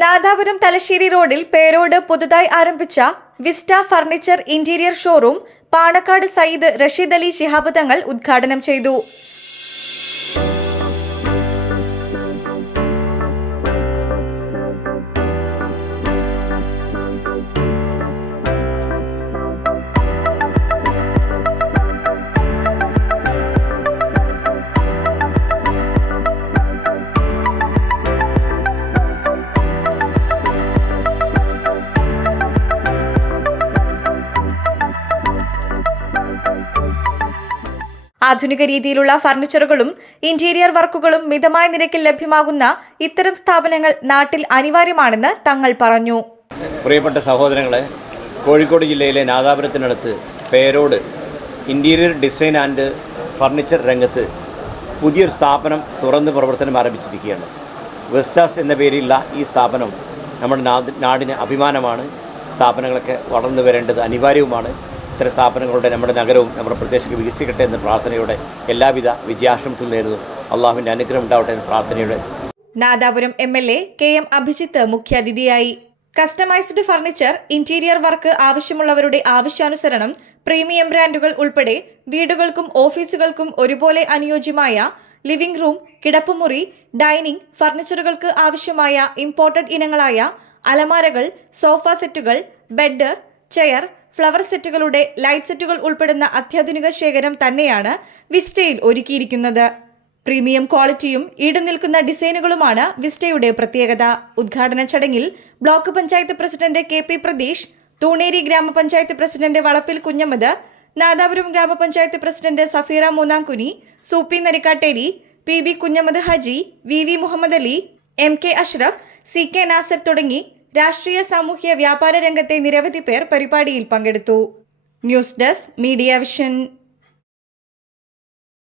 നാദാപുരം തലശ്ശേരി റോഡിൽ പേരോട് പുതുതായി ആരംഭിച്ച Vista furniture interior showroom Panakkad Sayyid Rasheed Ali Shihab Thangal ഉദ്ഘാടനം ചെയ്തു. ആധുനിക രീതിയിലുള്ള ഫർണിച്ചറുകളും ഇന്റീരിയർ വർക്കുകളും മിതമായ നിരക്കിൽ ലഭ്യമാകുന്ന ഇത്തരം സ്ഥാപനങ്ങൾ നാട്ടിൽ അനിവാര്യമാണെന്ന് തങ്ങൾ പറഞ്ഞു. പ്രിയപ്പെട്ട സഹോദരങ്ങളെ, കോഴിക്കോട് ജില്ലയിലെ നാദാപുരത്തിനടുത്ത് പേരോട് ഇന്റീരിയർ ഡിസൈൻ ആൻഡ് ഫർണിച്ചർ രംഗത്ത് പുതിയൊരു സ്ഥാപനം തുറന്ന് പ്രവർത്തനം ആരംഭിച്ചിരിക്കുകയാണ്. വെസ്റ്റാസ് എന്ന പേരിലുള്ള ഈ സ്ഥാപനം നമ്മുടെ നാടിന് അഭിമാനമാണ്. സ്ഥാപനങ്ങളൊക്കെ വളർന്നു വരേണ്ടത് അനിവാര്യവുമാണ്. ഇത്തരം സ്ഥാപനങ്ങളുടെ നമ്മുടെ നഗരവും നമ്മുടെ പ്രദേശത്ത് വികസിക്കട്ടെ എന്ന പ്രാർത്ഥനയോടെ എല്ലാവിധ വിജയാശംസകൾ നേരുന്നു. അള്ളാഹുവിൻ്റെ അനുഗ്രഹം ഉണ്ടാവട്ടെ എന്ന പ്രാർത്ഥനയോടെ. നാദാപുരം MLA KM അഭിജിത്ത് മുഖ്യാതിഥിയായി. കസ്റ്റമൈസ്ഡ് ഫർണിച്ചർ, ഇന്റീരിയർ വർക്ക് ആവശ്യമുള്ളവരുടെ ആവശ്യാനുസരണം പ്രീമിയം ബ്രാൻഡുകൾ ഉൾപ്പെടെ വീടുകൾക്കും ഓഫീസുകൾക്കും ഒരുപോലെ അനുയോജ്യമായ ലിവിംഗ് റൂം, കിടപ്പുമുറി, ഡൈനിങ് ഫർണിച്ചറുകൾക്ക് ആവശ്യമായ ഇമ്പോർട്ടഡ് ഇനങ്ങളായ അലമാരകൾ, സോഫ സെറ്റുകൾ, ബെഡ്, ചെയർ, ഫ്ലവർ സെറ്റുകളുടെ ലൈറ്റ് സെറ്റുകൾ ഉൾപ്പെടുന്ന അത്യാധുനിക ശേഖരം തന്നെയാണ് വിസ്റ്റയിൽ ഒരുക്കിയിരിക്കുന്നത്. പ്രീമിയം ക്വാളിറ്റിയും ഈടുനിൽക്കുന്ന ഡിസൈനുകളുമാണ് വിസ്റ്റയുടെ പ്രത്യേകത. ഉദ്ഘാടന ചടങ്ങിൽ block panchayat president KP Pratheesh, Thooneri ഗ്രാമപഞ്ചായത്ത് പ്രസിഡന്റ് വളപ്പിൽ കുഞ്ഞമ്മദ്, നാദാപുരം ഗ്രാമപഞ്ചായത്ത് president Safeera Moonnamkuni, Sooppi Narikkatteri, PB Kunhammed Haji, VV Muhammad Ali, MK Ashraf, CK Nasar തുടങ്ങി രാഷ്ട്രീയ, സാമൂഹ്യ, വ്യാപാര രംഗത്തെ നിരവധി പേർ പരിപാടിയിൽ പങ്കെടുത്തു. News desk, media vision.